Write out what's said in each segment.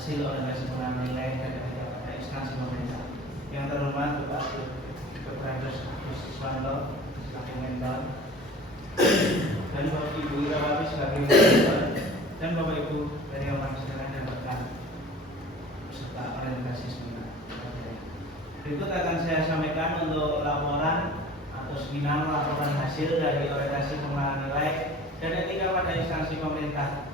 hasil organisasi pengenalan nilai dan etika pada instansi pemerintah. Yang terhormat Bapak Dr. Agus Siswanto sebagai mentor, dan Bapak Ibu Irawati sebagai mentor, dan Bapak Ibu dari orang sekalian dan rekan peserta orientasi seminar. Berikut akan saya sampaikan untuk laporan atau seminar laporan hasil dari orientasi pengenalan nilai dan etika pada instansi pemerintah.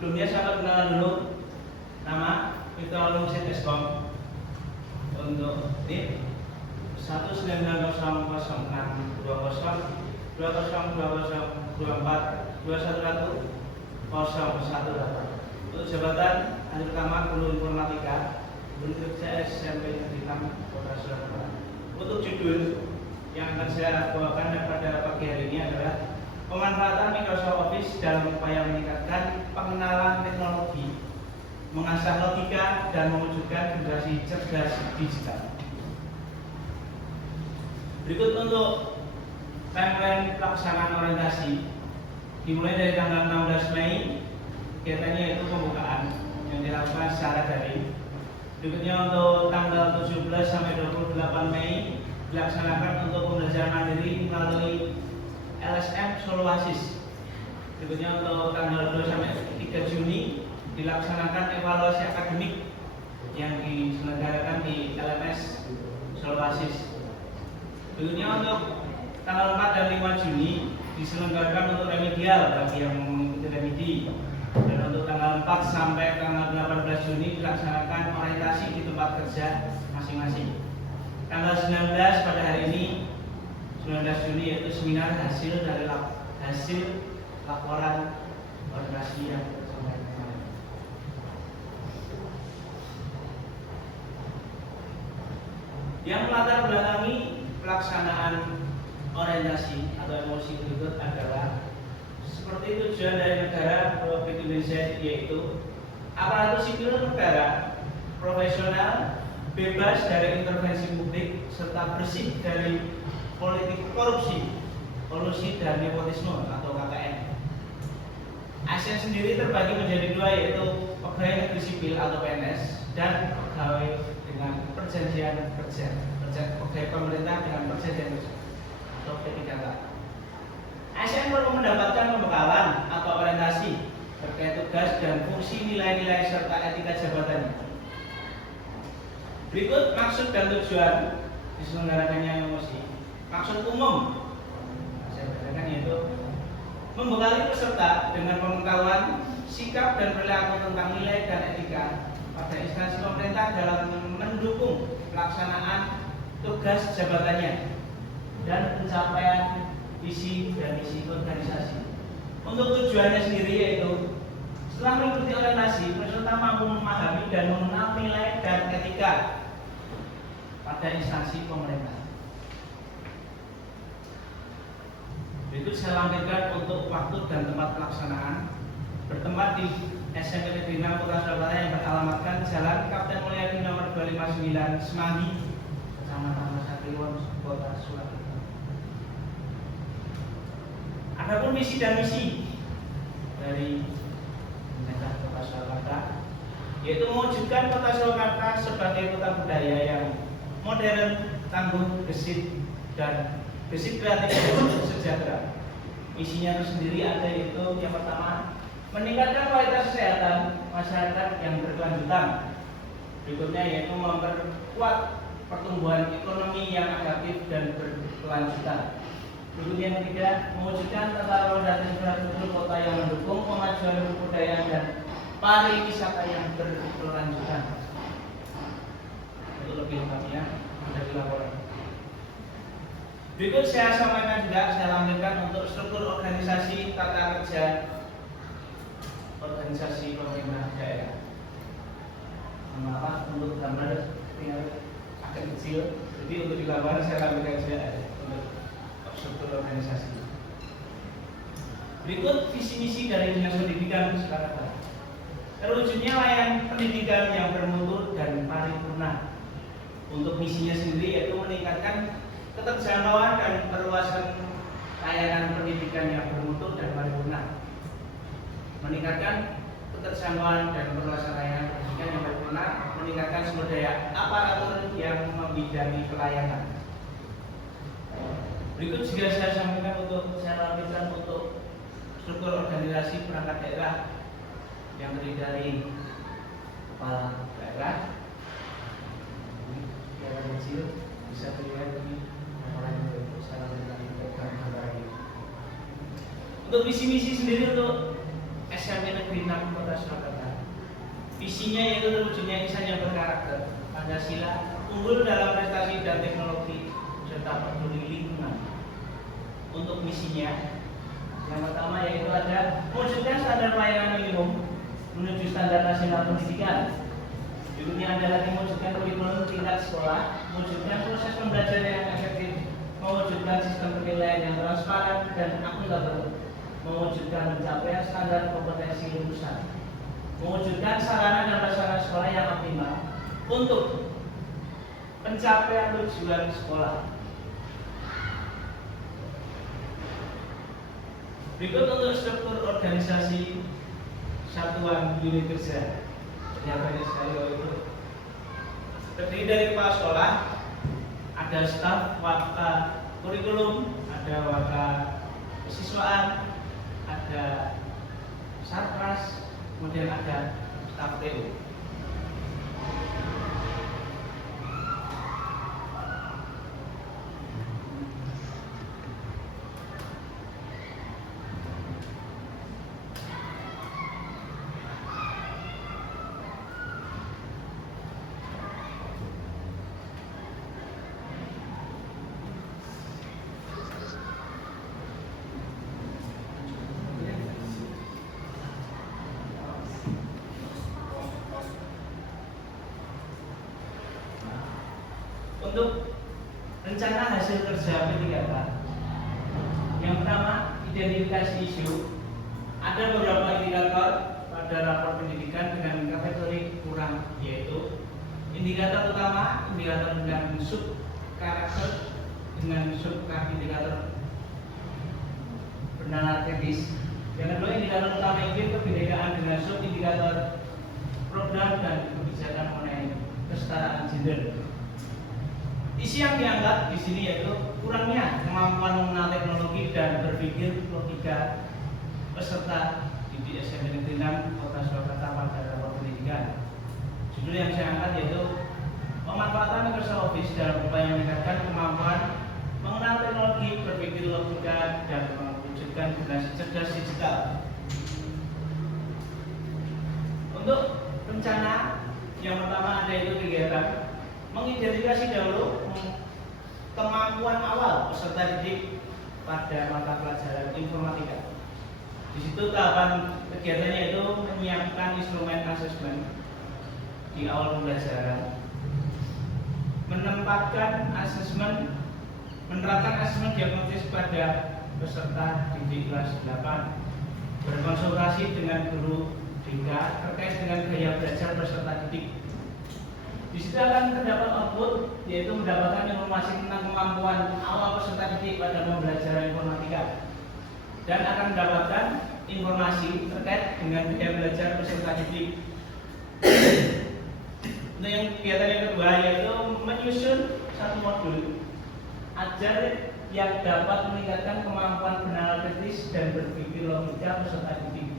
Sebelumnya saya perkenalan dulu nama Mitra Lungsit Eskom untuk NIP 19001202024211018. Untuk jabatan hari pertama guru informatika Unit kerja SMP Negeri 6 Kota Surabaya. Untuk judul yang akan saya bawakan pada pagi hari ini adalah pemanfaatan Microsoft Office dalam upaya meningkatkan pengenalan teknologi, mengasah logika, dan mewujudkan generasi cerdas digital. Berikut untuk timeline pelaksanaan orientasi, dimulai dari tanggal 16 Mei, kegiatannya yaitu pembukaan yang dilakukan secara daring. Berikutnya untuk tanggal 17 sampai 28 Mei dilaksanakan untuk pembelajaran mandiri melalui LSM Soloasis. Berikutnya untuk tanggal 2 sampai 3 Juni dilaksanakan evaluasi akademik yang diselenggarakan di LMS Soloasis. Berikutnya untuk tanggal 4 dan 5 Juni diselenggarakan untuk remedial bagi yang mengikuti remedi. Dan untuk tanggal 4 sampai tanggal 18 Juni dilaksanakan orientasi di tempat kerja masing-masing. Tanggal 19 pada hari ini 19 Juni yaitu seminar hasil dari hasil laporan orientasi yang sampai kemarin. Yang melatar belakangi pelaksanaan orientasi atau emosi berikut adalah seperti tujuan dari negara Republik Indonesia, yaitu aparatur sipil negara profesional, bebas dari intervensi publik, serta bersih dari politik korupsi, kolusi, dan nepotisme atau KKN. ASN sendiri terbagi menjadi dua, yaitu pegawai negeri sipil atau PNS dan pegawai dengan perjanjian kerja, pegawai pemerintah dengan perjanjian kerja atau P3K. ASN perlu mendapatkan pembekalan atau orientasi terkait tugas dan fungsi, nilai-nilai serta etika jabatannya. Berikut maksud dan tujuan diselenggarakannya emosi. Maksud umum saya katakan yaitu membekali peserta dengan pengetahuan, sikap, dan perilaku tentang nilai dan etika pada instansi pemerintah dalam mendukung pelaksanaan tugas jabatannya dan pencapaian visi dan misi organisasi. Untuk tujuannya sendiri yaitu setelah mengikuti orientasi, peserta mampu memahami dan mengenal nilai dan etika pada instansi pemerintah. Berikut saya lampirkan untuk waktu dan tempat pelaksanaan. Bertempat di SMP Negeri 6 Kota Surabaya yang beralamatkan Jalan Kapten Mulyadi nomor 259 Semanggi, Kecamatan Masakliwon, Kota Surabaya. Adapun visi dan misi dari pemerintah Kota Surakarta yaitu mewujudkan Kota Surakarta sebagai kota budaya yang modern, tangguh, gesit, dan gesit kreatif dan sejahtera. Misinya tersendiri ada yaitu yang pertama, meningkatkan kualitas kesehatan masyarakat yang berkelanjutan. Berikutnya yaitu memperkuat pertumbuhan ekonomi yang adaptif dan berkelanjutan. Berikutnya yang ketiga, mewujudkan tata ruang dan infrastruktur kota yang mendukung kemajuan kebudayaan dan pariwisata yang berkelanjutan. Untuk lebih lengkapnya ada di laporan. Berikut saya sampaikan juga, saya lampirkan untuk struktur organisasi tata kerja organisasi pemerintah daerah. Maaf untuk gambar tinggal agak kecil, jadi untuk di gambar saya lampirkan saja untuk struktur organisasi. Berikut visi misi dari Dinas Pendidikan Surakarta. Terwujudnya layanan pendidikan yang bermutu dan paripurna. Untuk misinya sendiri yaitu meningkatkan keterjangkauan dan perluasan layanan pendidikan yang bermutu dan paripurna. Meningkatkan ketersambungan dan pelaksanaan pendidikan yang berguna meningkatkan sumber daya aparatur yang membidangi pelayanan. Berikut juga saya sampaikan untuk saya lampirkan untuk struktur organisasi perangkat daerah yang terdiri dari kepala daerah, daerah kecil, bisa dilihat di nomor yang saya lampirkan ini. Untuk visi misi sendiri untuk SMP Negeri 6 Kota Surakarta, visinya yaitu terwujudnya insan yang berkarakter, Pancasila, unggul dalam prestasi dan teknologi serta peduli lingkungan. Untuk misinya, yang pertama yaitu ada mewujudkan standar pelayanan minimum menuju standar nasional pendidikan. Berikutnya ada lagi mewujudkan kurikulum tingkat sekolah, mewujudkan proses pembelajaran yang efektif, mewujudkan sistem penilaian yang transparan dan akuntabel, mewujudkan pencapaian standar kompetensi lulusan, mewujudkan sarana dan prasarana sekolah yang optimal untuk pencapaian tujuan sekolah. Berikut untuk struktur organisasi satuan unit kerja. Yang banyak sekali itu terdiri dari kepala sekolah, ada staf waka kurikulum, ada waka kesiswaan, ada sarpras, kemudian ada staf TU. Untuk rencana hasil kerja P3K, yang pertama identifikasi isu. Ada beberapa indikator pada rapor pendidikan dengan kategori kurang, yaitu indikator utama, indikator dengan sub karakter, dengan sub indikator benar kritis. Yang kedua, indikator utama iklim kebinekaan dengan sub indikator program dan kebijakan mengenai kesetaraan gender. Isi yang diangkat di sini yaitu kurangnya kemampuan mengenal teknologi dan berpikir logika peserta didik SMP Negeri 6 Kota Surakarta pada rapor pendidikan. Judul yang saya angkat yaitu pemanfaatan Microsoft Office dalam upaya meningkatkan kemampuan mengenal teknologi, berpikir logika, dan mewujudkan generasi cerdas digital. Untuk rencana yang pertama ada itu kegiatan mengidentifikasi dahulu kemampuan awal peserta didik pada mata pelajaran informatika. Di situ tahapan kegiatannya itu menyiapkan instrumen asesmen di awal pembelajaran, menempatkan asesmen, menerapkan asesmen diagnosis pada peserta didik kelas 8, berkonsultasi dengan guru BK terkait dengan gaya belajar peserta didik. Di situ akan terdapat output, yaitu mendapatkan informasi tentang kemampuan awal peserta didik pada pembelajaran informatika, dan akan mendapatkan informasi terkait dengan gaya belajar peserta didik. Untuk yang kegiatan yang kedua yaitu menyusun satu modul ajar yang dapat meningkatkan kemampuan benalar kritis dan berpikir logika peserta didik.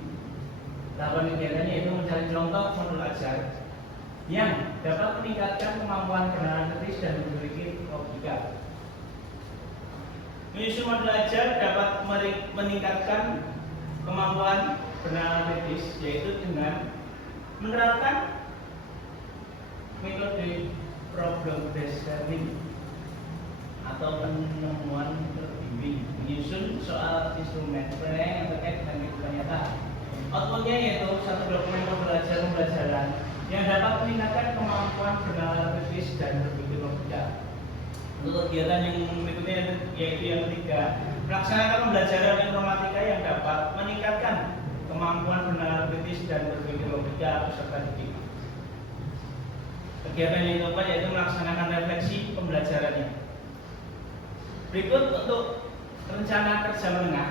Tahapan kegiatannya yaitu mencari contoh modul ajar yang dapat meningkatkan kemampuan benalar kritis dan berpikir logika. Menyusun modul ajar dapat meningkatkan kemampuan benalar kritis, yaitu dengan menerapkan metode problem based learning atau penemuan terbimbing, menyusun soal instrumen penilaian yang terkait dengan kehidupan nyata. Outputnya yaitu satu dokumen pembelajaran yang dapat meningkatkan kemampuan benalar kritis dan berpikir logika. Untuk kegiatan yang berikutnya yaitu yang ketiga, melaksanakan pembelajaran informatika yang dapat meningkatkan kemampuan benalar kritis dan berpikir logika peserta didik. Kegiatan yang keempat yaitu melaksanakan refleksi pembelajarannya. Berikut untuk rencana kerja menengah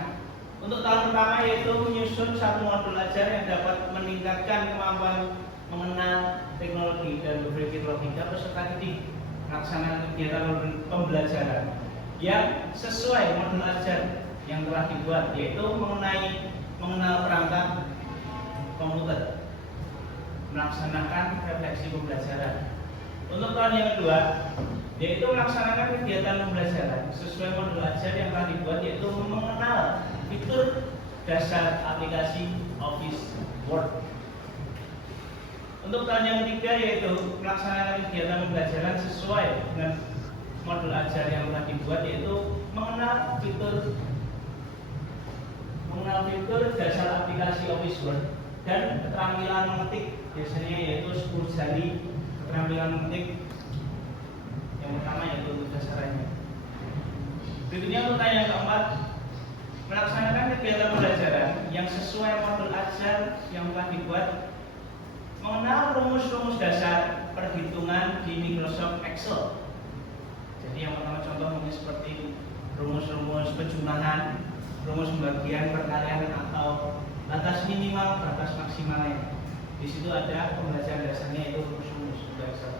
Untuk tahun pertama yaitu menyusun satu modul ajar yang dapat meningkatkan kemampuan mengenal teknologi dan berpikir logika peserta didik melaksanakan kegiatan pembelajaran yang sesuai modul ajar yang telah dibuat, yaitu mengenal perangkat komputer, melaksanakan refleksi pembelajaran. Untuk tahun yang kedua yaitu melaksanakan kegiatan pembelajaran sesuai modul ajar yang telah dibuat, yaitu mengenal fitur dasar aplikasi Office Word. Untuk tahun yang ketiga yaitu melaksanakan kegiatan pembelajaran sesuai dengan modul ajar yang telah dibuat, yaitu mengenal fitur dasar aplikasi Office Word dan keterampilan mengetik, biasanya yaitu 10 jari keterampilan mengetik. Yang pertama yaitu dasarnya. Berikutnya untuk tahun yang keempat, melaksanakan kegiatan pembelajaran yang sesuai modul ajar yang telah dibuat, mengenal rumus-rumus dasar perhitungan di Microsoft Excel. Jadi yang pertama contoh mungkin seperti rumus-rumus penjumlahan, rumus pembagian, perkalian atau batas minimal, batas maksimalnya. Di situ ada pembelajaran dasarnya yaitu rumus-rumus Excel.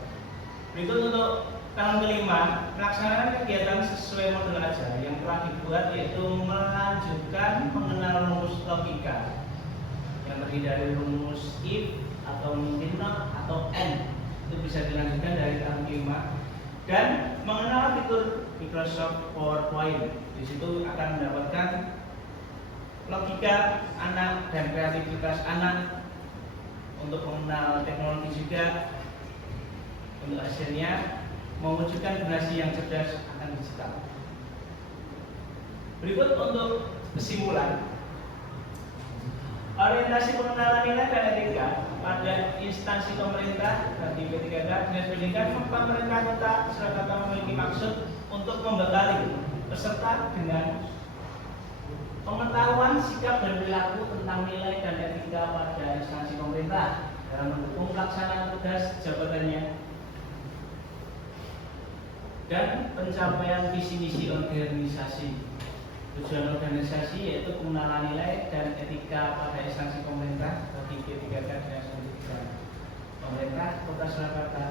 Berikut untuk tahun kelima, melaksanakan kegiatan sesuai modul ajar yang telah dibuat, yaitu melanjutkan mengenal rumus logika yang terdiri dari rumus if atau mungkin not atau and. Itu bisa dilanjutkan dari tahun kelima, dan mengenal fitur Microsoft PowerPoint. Di situ akan mendapatkan logika anak dan kreativitas anak untuk mengenal teknologi juga. Untuk hasilnya mewujudkan generasi yang cerdas akan digital. Berikut untuk kesimpulan. Orientasi pengenalan nilai dan etika pada instansi pemerintah bagi P3K Dinas Pendidikan, pemerintah Kota Surakarta memiliki maksud untuk membekali peserta dengan pengetahuan sikap dan perilaku tentang nilai dan etika pada instansi pemerintah dalam mendukung pelaksanaan tugas jabatannya dan pencapaian visi misi organisasi. Tujuan organisasi yaitu pengenalan nilai dan etika pada instansi pemerintah bagi P3K Dinas Pendidikan Pemerintah Kota Surakarta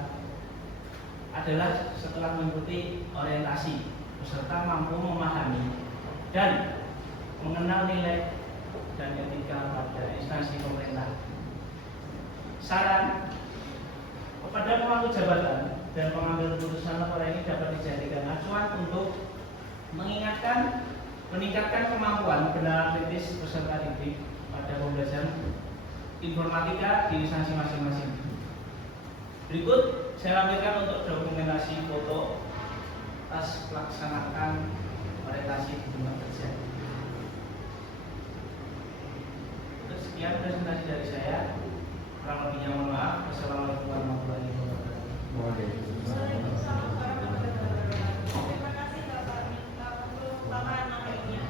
adalah setelah mengikuti orientasi, peserta mampu memahami dan mengenal nilai dan etika pada instansi pemerintah. Saran kepada pemangku jabatan dan pengambil keputusan laporan ini dapat dijadikan acuan untuk meningkatkan kemampuan kenalan kritis peserta didik pada pembelajaran informatika di instansi masing-masing. Berikut saya lampirkan untuk dokumentasi foto pas melaksanakan orientasi di tempat kerja. Sekian presentasi dari saya. Kurang lebihnya mohon maaf. Wassalamualaikum warahmatullahi wabarakatuh. Waalaikumsalam warahmatullahi wabarakatuh. Terima kasih Bapak untuk paparan materinya.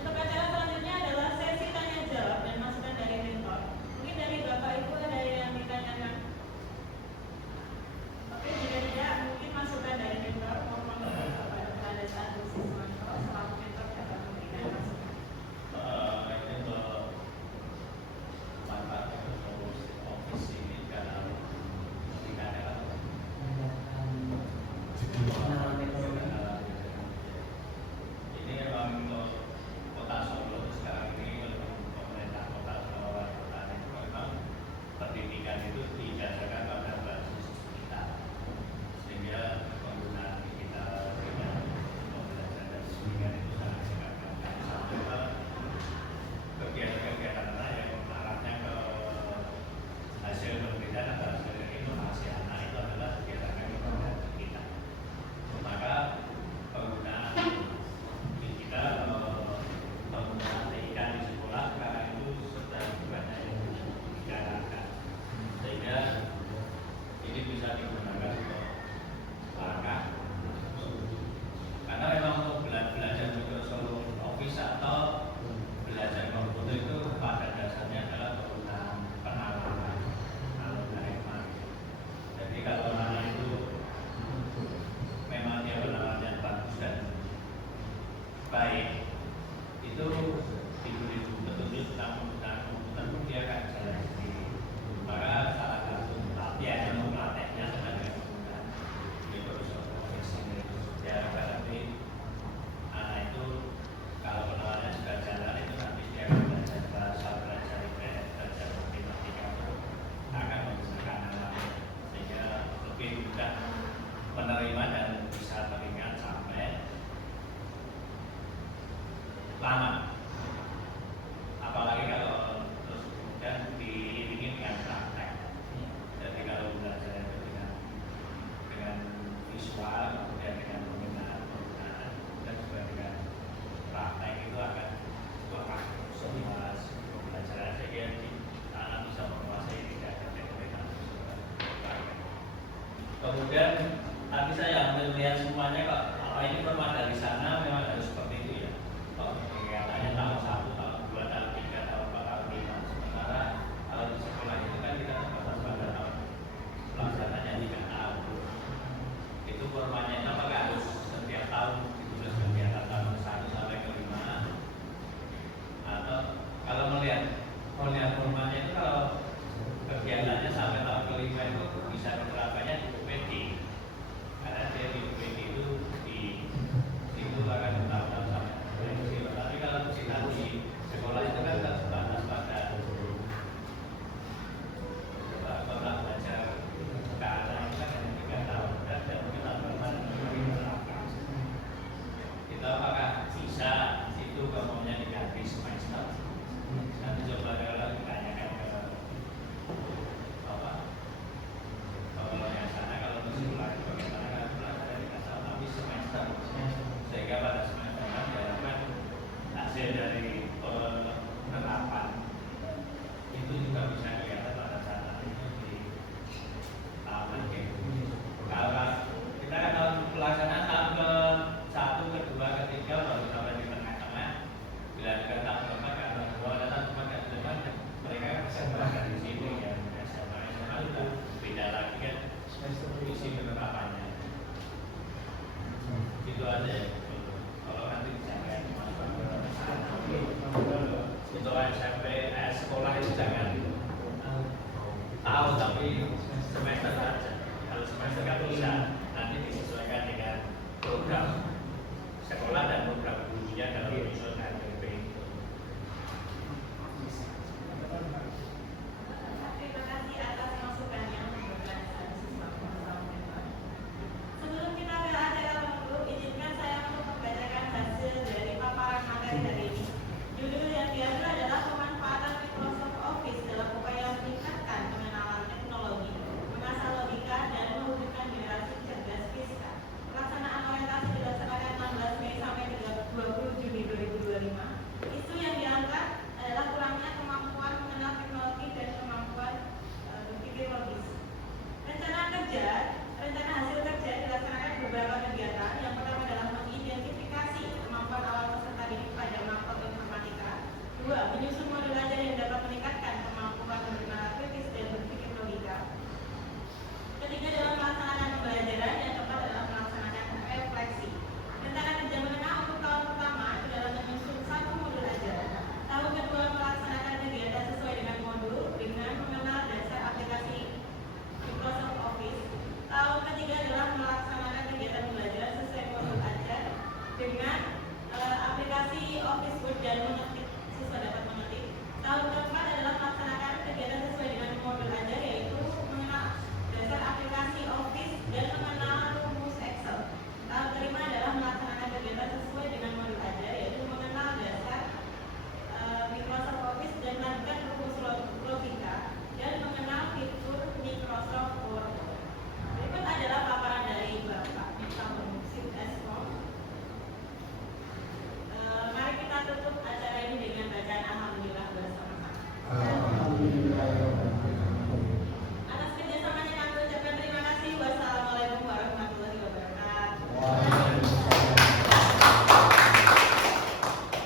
Untuk acara selanjutnya adalah sesi tanya jawab dan masukan dari mentor. Mungkin dari Bapak Ibu ada yang ditanyakan? Oke, jika tidak, mungkin masukan dari mentor mohon kepada Bapak Agus Siswanto selaku mentor dapat memberikan masukan. Ini untuk manfaat sudah menerima dan bisa teringat sampai lama. Apalagi kalau terus kemudian diiringi dengan praktek. Jadi kalau belajar itu dengan visual, kemudian dengan penggunaan dan juga dengan praktek itu akan lepas semua pembelajaran. Jadi anak bisa menguasai tidak ada teknik. Kemudian tadi saya melihat semuanya kok apa ini format dari sana memang harus seperti itu ya. Kalau kegiatannya tahun 1, tahun 2, tahun 3, tahun 4, tahun 5. Sementara kalau di sekolah itu kan kita terbatas pada tahun pelaksananya 3 tahun. Itu formatnya apakah harus setiap tahun ditulis kegiatan tahun 1 sampai ke 5, atau kalau melihat formatnya itu kalau kegiatannya sampai tahun ke-5 itu bisa diterapkannya di UPD, karena dia di UPD itu di situ akan tahun sampai ke. Tapi kalau kita di sekolah itu kan terbatas pada sekolah belajar ke anak itu kan hanya 3 tahun dan mungkin tahun diterapkan. Kita apakah bisa itu kemudian diganti semester? Nanti coba kalau ditanyakan ke kalau yang sana kalau sekolah itu bagaimana kan belajar dari kasar tapi semester sehingga pada semester kan diharapkan hasil dari penerapan itu juga bisa kelihatan pada saat itu di tahun ke. Kalau kita kan tahun pelaksanaan tahun ke-1, ke-2, ke-3 baru sampai di tengah-tengah. Bila ada tahun keempat, kalau ada tahun keempat, ke-5 mereka kan bisa belajar di sini ya. SMA itu beda lagi kan visi penerapannya. Itu aja ya. Kalau nanti jangan masuk ke sana. Untuk SMP sekolah itu jangan tahu tapi semester saja. Kalau semester kan bisa nanti disesuaikan dengan program sekolah dan program gurunya dalam menyusun